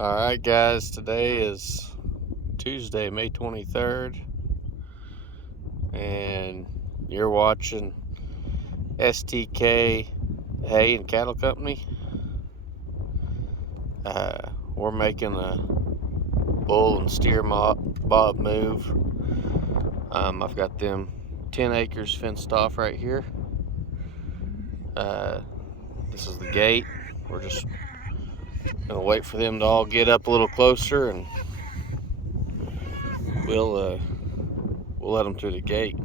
Alright guys, today is Tuesday, May 23rd, and you're watching STK Hay and Cattle Company. We're making a bull and steer bob move. I've got them 10 acres fenced off right here. This is the gate. We're just gonna wait for them to all get up a little closer, and we'll let them through the gate.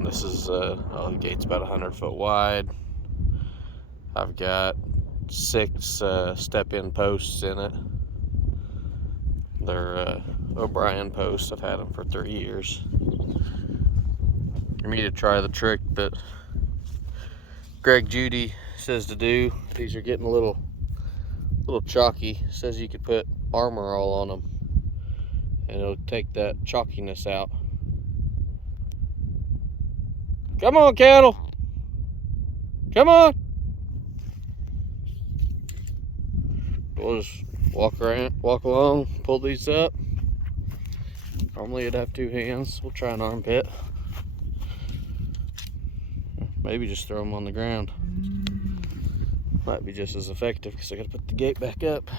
This is the gate's about 100 foot wide. I've got 6 step-in posts in it. They're O'Brien posts. I've had them for 3 years. For me to try the trick that Greg Judy says to do. These are getting a little chalky. Says you could put Armor All on them, and it'll take that chalkiness out. Come on, cattle. Come on. We'll just walk along, pull these up. Normally it'd have 2 hands. We'll try an armpit. Maybe just throw them on the ground. Might be just as effective because I gotta put the gate back up.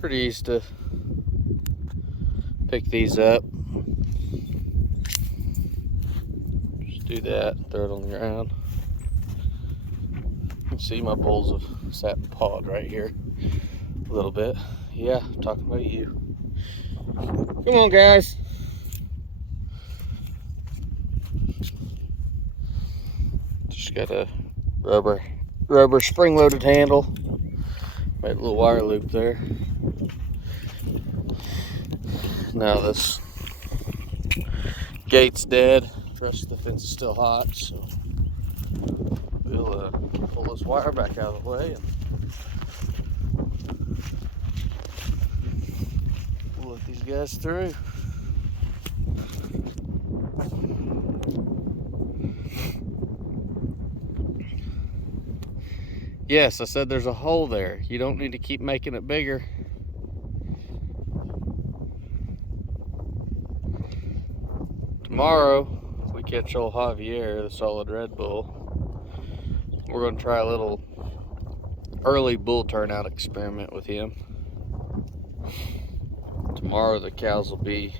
Pretty easy to pick these up. Just do that, throw it on the ground. You can see my bulls have sat and pawed right here a little bit. Yeah, I'm talking about you. Come on, guys. Just got a rubber spring-loaded handle. Made a little wire loop there. Now this gate's dead. The rest of the fence is still hot, so we'll pull this wire back out of the way and we'll let these guys through. Yes, I said there's a hole there. You don't need to keep making it bigger. Tomorrow, if we catch old Javier, the solid red bull, we're going to try a little early bull turnout experiment with him. Tomorrow the cows will be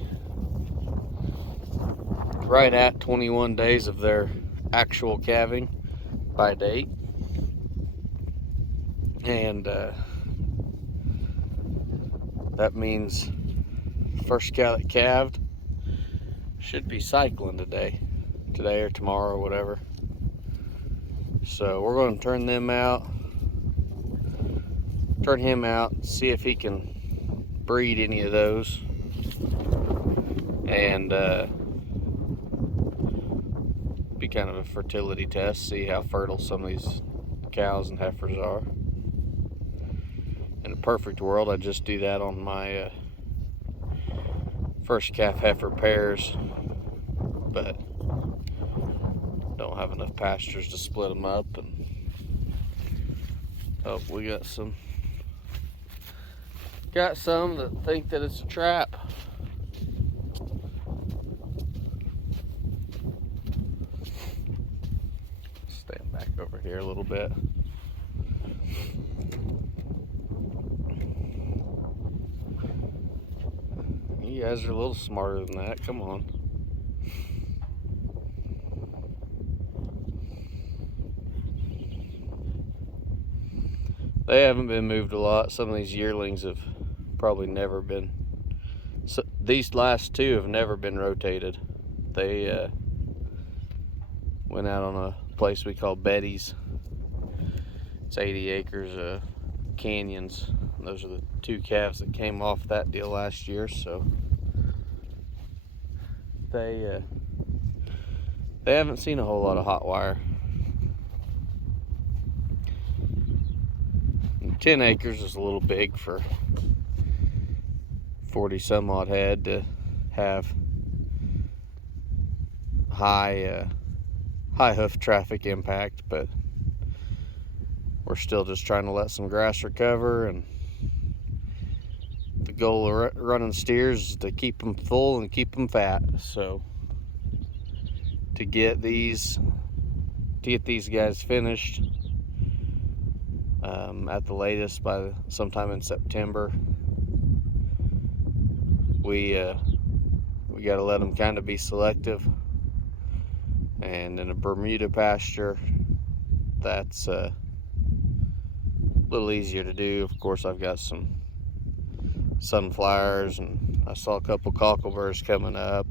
right at 21 days of their actual calving by date. And that means first cow that calved should be cycling today or tomorrow or whatever. So we're going to turn him out, see if he can breed any of those, and be kind of a fertility test, see how fertile some of these cows and heifers are. In a perfect world, I'd just do that on my first calf heifer pairs, but don't have enough pastures to split them up. And oh, we got some that think that it's a trap. Stand back over here a little bit. You guys are a little smarter than that. Come on. They haven't been moved a lot. Some of these yearlings have probably never been. So these last 2 have never been rotated. They went out on a place we call Betty's. It's 80 acres of canyons. And those are the 2 calves that came off that deal last year. So they haven't seen a whole lot of hot wire. 10 acres is a little big for 40 some odd head to have high hoof traffic impact, but we're still just trying to let some grass recover, and the goal of running steers is to keep them full and keep them fat. So to get these guys finished at the latest by sometime in September, we got to let them kind of be selective. And in a Bermuda pasture, that's a little easier to do. Of course, I've got some sunflowers, and I saw a couple cockleburs coming up.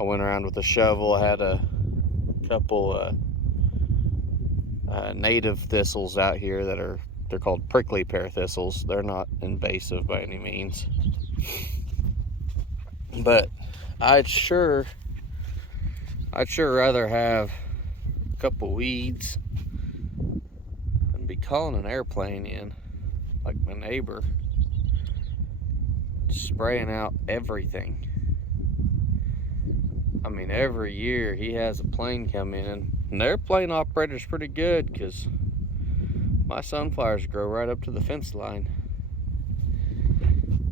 I went around with a shovel. I had a couple native thistles out here they're called prickly pear thistles. They're not invasive by any means, but I'd sure rather have a couple weeds than be calling an airplane in like my neighbor, spraying out everything. I mean, every year he has a plane come in, and the airplane operator's pretty good, because my sunflowers grow right up to the fence line.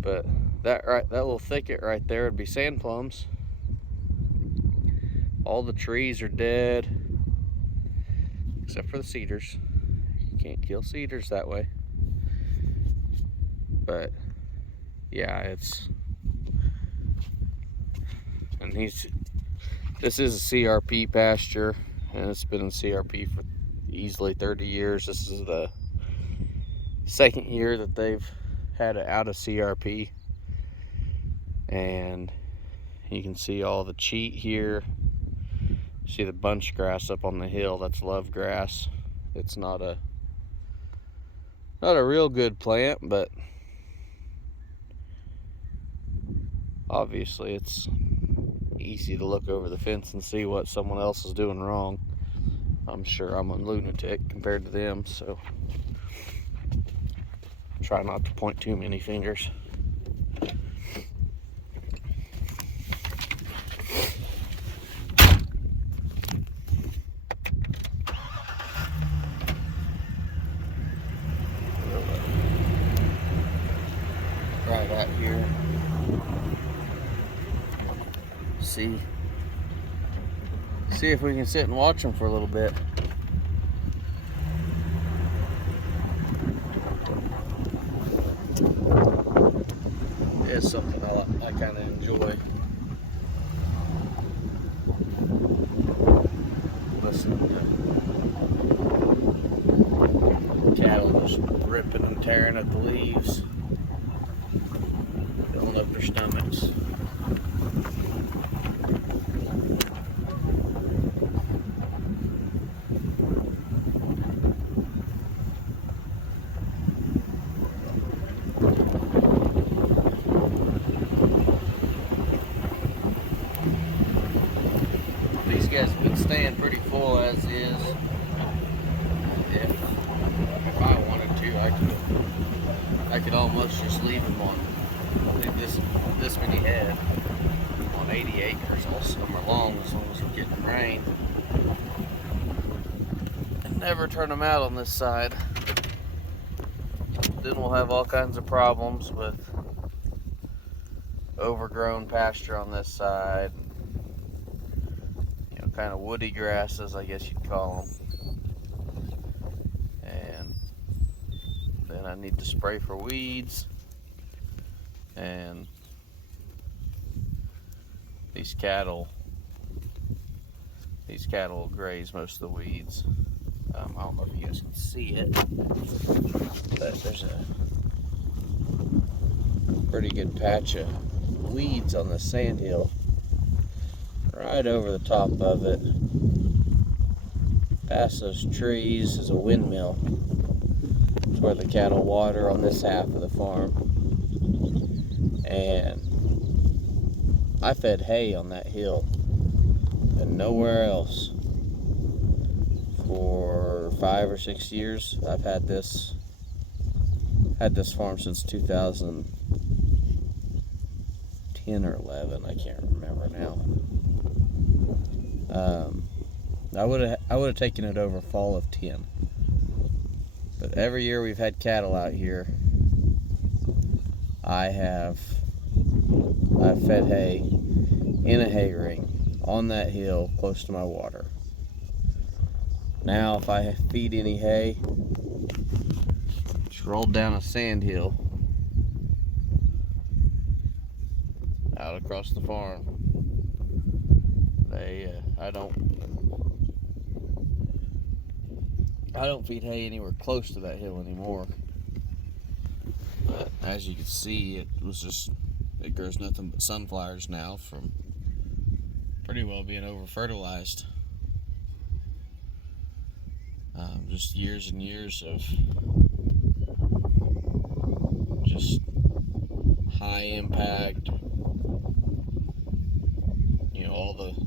But that little thicket right there would be sand plums. All the trees are dead, except for the cedars. You can't kill cedars that way. But yeah, this is a CRP pasture, and it's been in CRP for easily 30 years. This is the second year that they've had it out of CRP, and you can see all the cheat here. See the bunch grass up on the hill, that's love grass. It's not a real good plant, but obviously it's easy to look over the fence and see what someone else is doing wrong. I'm sure I'm a lunatic compared to them, so try not to point too many fingers. Right out here. See if we can sit and watch them for a little bit. It's something I kind of enjoy. Listening to cattle just ripping and tearing at the leaves, filling up their stomachs. These guys have been staying pretty full as is. If I wanted to, I could almost just leave them on this many head on 80 acres all summer long, as long as we're getting rain, and never turn them out on this side. Then we'll have all kinds of problems with overgrown pasture on this side. Kind of woody grasses, I guess you'd call them. And then I need to spray for weeds. And these cattle will graze most of the weeds. I don't know if you guys can see it, but there's a pretty good patch of weeds on the sand hill. Right over the top of it, past those trees, is a windmill. It's where the cattle water on this half of the farm. And I fed hay on that hill and nowhere else for 5 or 6 years. I've had this farm since 2000. 10 or 11. I can't remember now. I would have taken it over fall of 10. But every year we've had cattle out here, I've fed hay in a hay ring on that hill close to my water. Now if I feed any hay, just rolled down a sand hill out across the farm. I don't feed hay anywhere close to that hill anymore. But as you can see, it grows nothing but sunflowers now from pretty well being over fertilized. Just years and years of just high impact,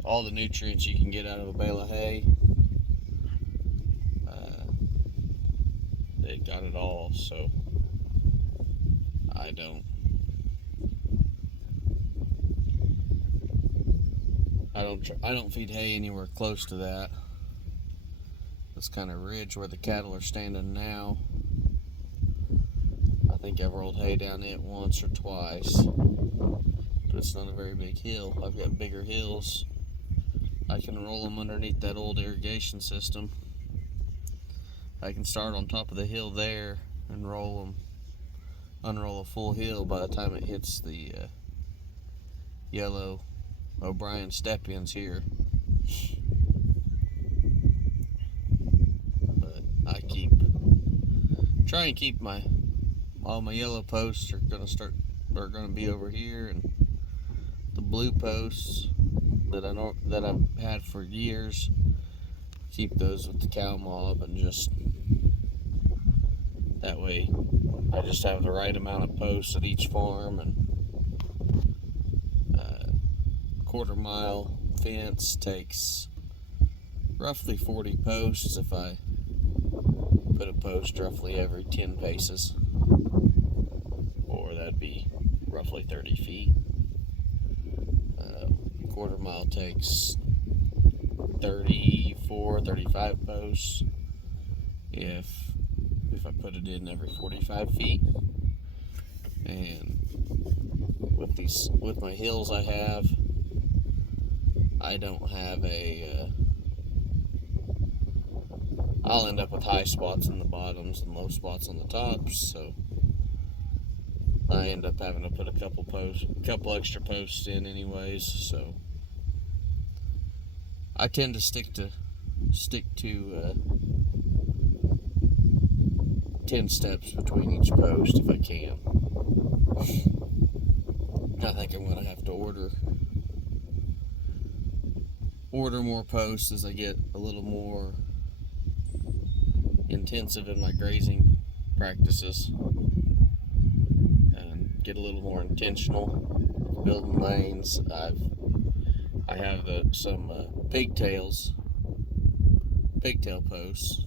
all the nutrients you can get out of a bale of hay. It got it all, so I don't feed hay anywhere close to that. This kind of ridge where the cattle are standing now, I think I've rolled hay down it once or twice, but it's not a very big hill. I've got bigger hills. I can roll them underneath that old irrigation system. I can start on top of the hill there and unroll a full hill by the time it hits the yellow O'Brien step-ins here. But I try and keep all my yellow posts are gonna be over here, and the blue posts that I've had for years, keep those with the cow mob, and just that way I just have the right amount of posts at each farm. And quarter-mile fence takes roughly 40 posts if I put a post roughly every 10 paces, or that'd be roughly 30 feet. Quarter-mile takes 34, 35 posts if I put it in every 45 feet. And with my hills I don't have I'll end up with high spots in the bottoms and low spots on the tops, so I end up having to put a couple extra posts in anyways. So I tend to stick to 10 steps between each post if I can. I think I'm gonna have to order more posts as I get a little more intensive in my grazing practices and get a little more intentional building lanes. I have some pigtail posts,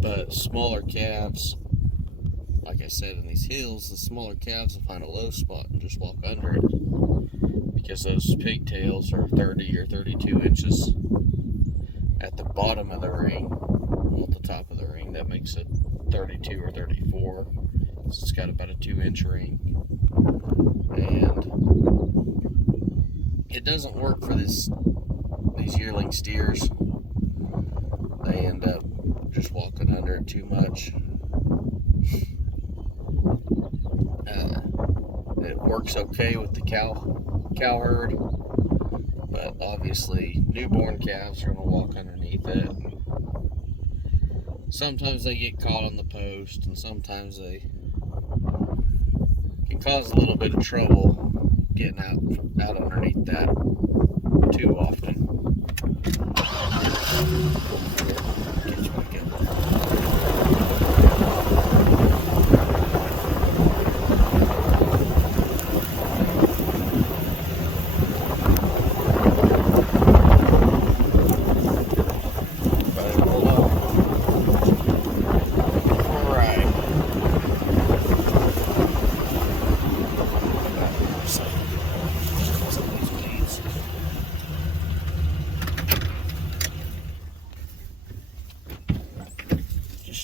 but smaller calves, like I said, in these hills, the smaller calves will find a low spot and just walk under it, because those pigtails are 30 or 32 inches at the bottom of the ring. Well, at the top of the ring, that makes it 32 or 34. So it's got about a 2-inch ring, and it doesn't work for these yearling steers. They end up just walking under it too much. It works okay with the cow herd, but obviously newborn calves are going to walk underneath it. Sometimes they get caught on the post, and sometimes they can cause a little bit of trouble getting out underneath that too often. Get you back in.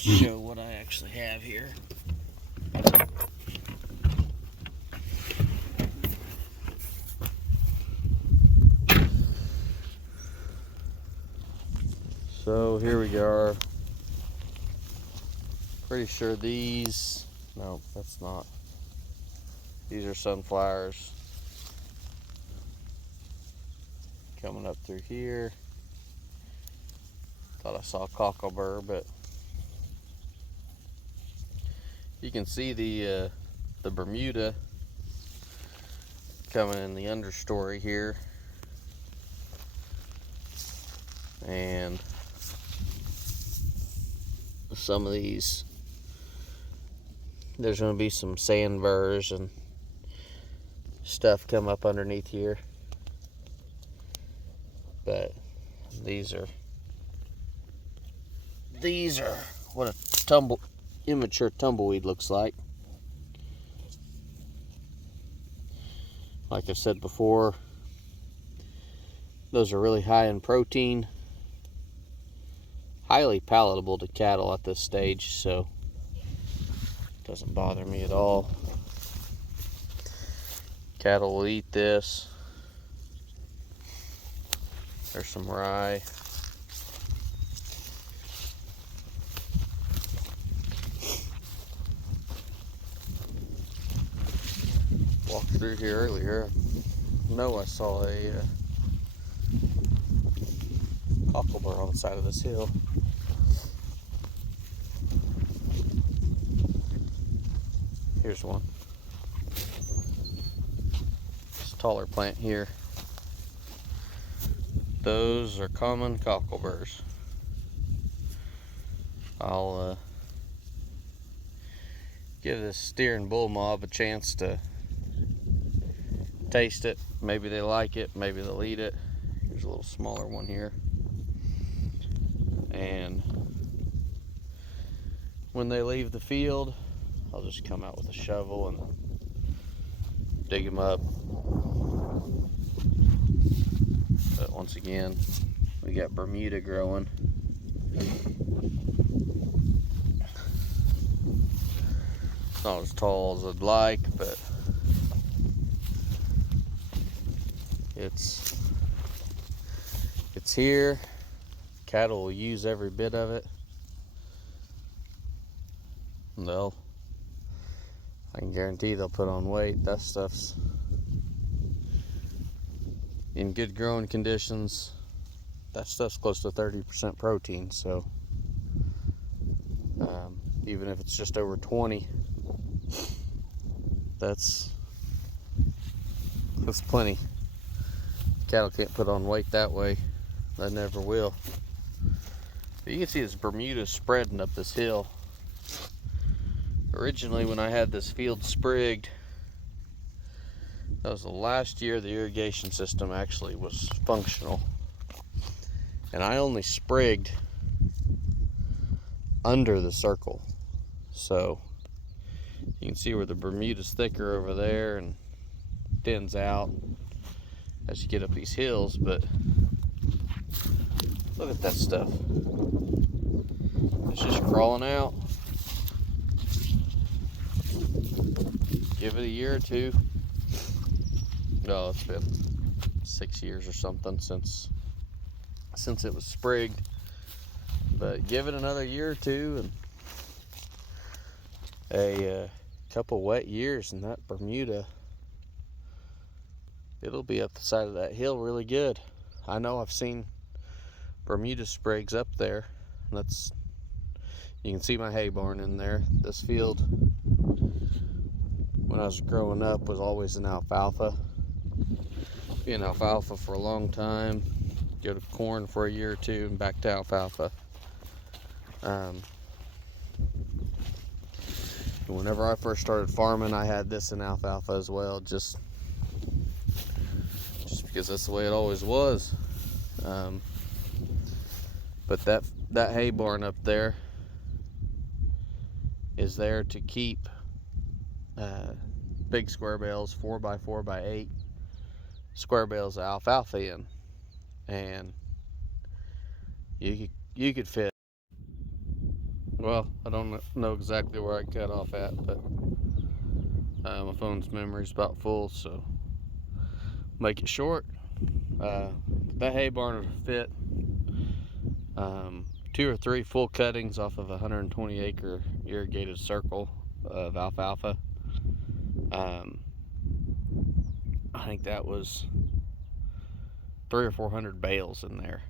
show what I actually have here. So here we are. Pretty sure these, no, that's not. These are sunflowers coming up through here. Thought I saw cockleburr, but you can see the Bermuda coming in the understory here, and some of these, there's going to be some sandburrs and stuff come up underneath here, but these are what a immature tumbleweed looks like. Like I said before, those are really high in protein, highly palatable to cattle at this stage, so it doesn't bother me at all. Cattle will eat this. There's some rye. Walked through here earlier. I know I saw a cockleburr on the side of this hill. Here's one. It's a taller plant here. Those are common cockleburrs. I'll give this steer and bull mob a chance to taste it. Maybe they like it, maybe they'll eat it. Here's a little smaller one here. And when they leave the field, I'll just come out with a shovel and dig them up. But once again, we got Bermuda growing. It's not as tall as I'd like, but it's here. Cattle will use every bit of it. And I can guarantee they'll put on weight. That stuff's in good growing conditions. That stuff's close to 30% protein, so even if it's just over 20, that's plenty. Cattle can't put on weight that way. They never will. But you can see this Bermuda spreading up this hill. Originally, when I had this field sprigged, that was the last year the irrigation system actually was functional. And I only sprigged under the circle. So you can see where the Bermuda's thicker over there and thins out as you get up these hills, but look at that stuff. It's just crawling out. Give it a year or two. No, it's been 6 years or something since it was sprigged. But give it another year or two, and a couple wet years, and that Bermuda, it'll be up the side of that hill really good. I know I've seen Bermuda sprigs up there. You can see my hay barn in there. This field, when I was growing up, was always an alfalfa. Been alfalfa for a long time. Go to corn for a year or two and back to alfalfa. Whenever I first started farming, I had this in alfalfa as well, just because that's the way it always was. But that hay barn up there is there to keep big square bales, 4x4x8 square bales of alfalfa in, and you could fit, well, I don't know exactly where I cut off at, but my phone's memory's about full, so make it short. That hay barn would fit 2 or 3 full cuttings off of a 120 acre irrigated circle of alfalfa. I think that was 300 or 400 bales in there.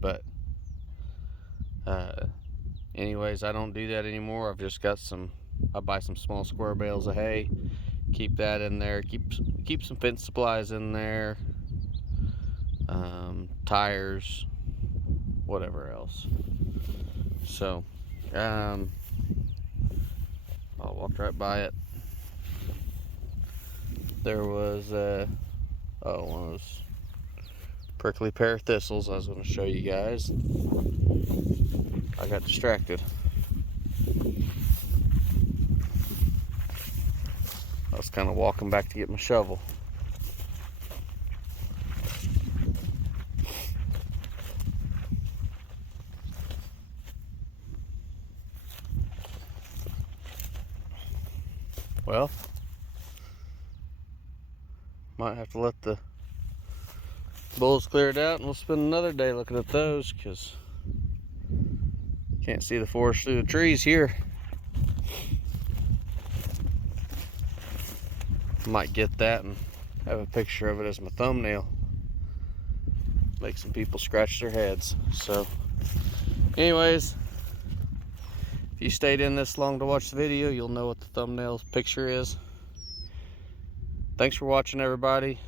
But anyways, I don't do that anymore. I've just got I buy some small square bales of hay, keep that in there, keep some fence supplies in there, tires, whatever else. So I walked right by it. There was one of those prickly pear thistles I was going to show you guys. I got distracted. I was kind of walking back to get my shovel. Well, might have to let the bulls clear it out, and we'll spend another day looking at those, because can't see the forest through the trees here. Might get that and have a picture of it as my thumbnail. Make some people scratch their heads. So anyways, if you stayed in this long to watch the video, you'll know what the thumbnail picture is. Thanks for watching, everybody.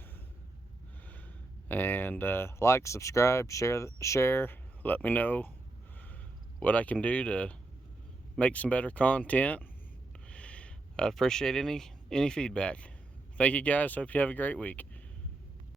And like, subscribe, share. Let me know what I can do to make some better content. I'd appreciate any feedback. Thank you guys. Hope you have a great week.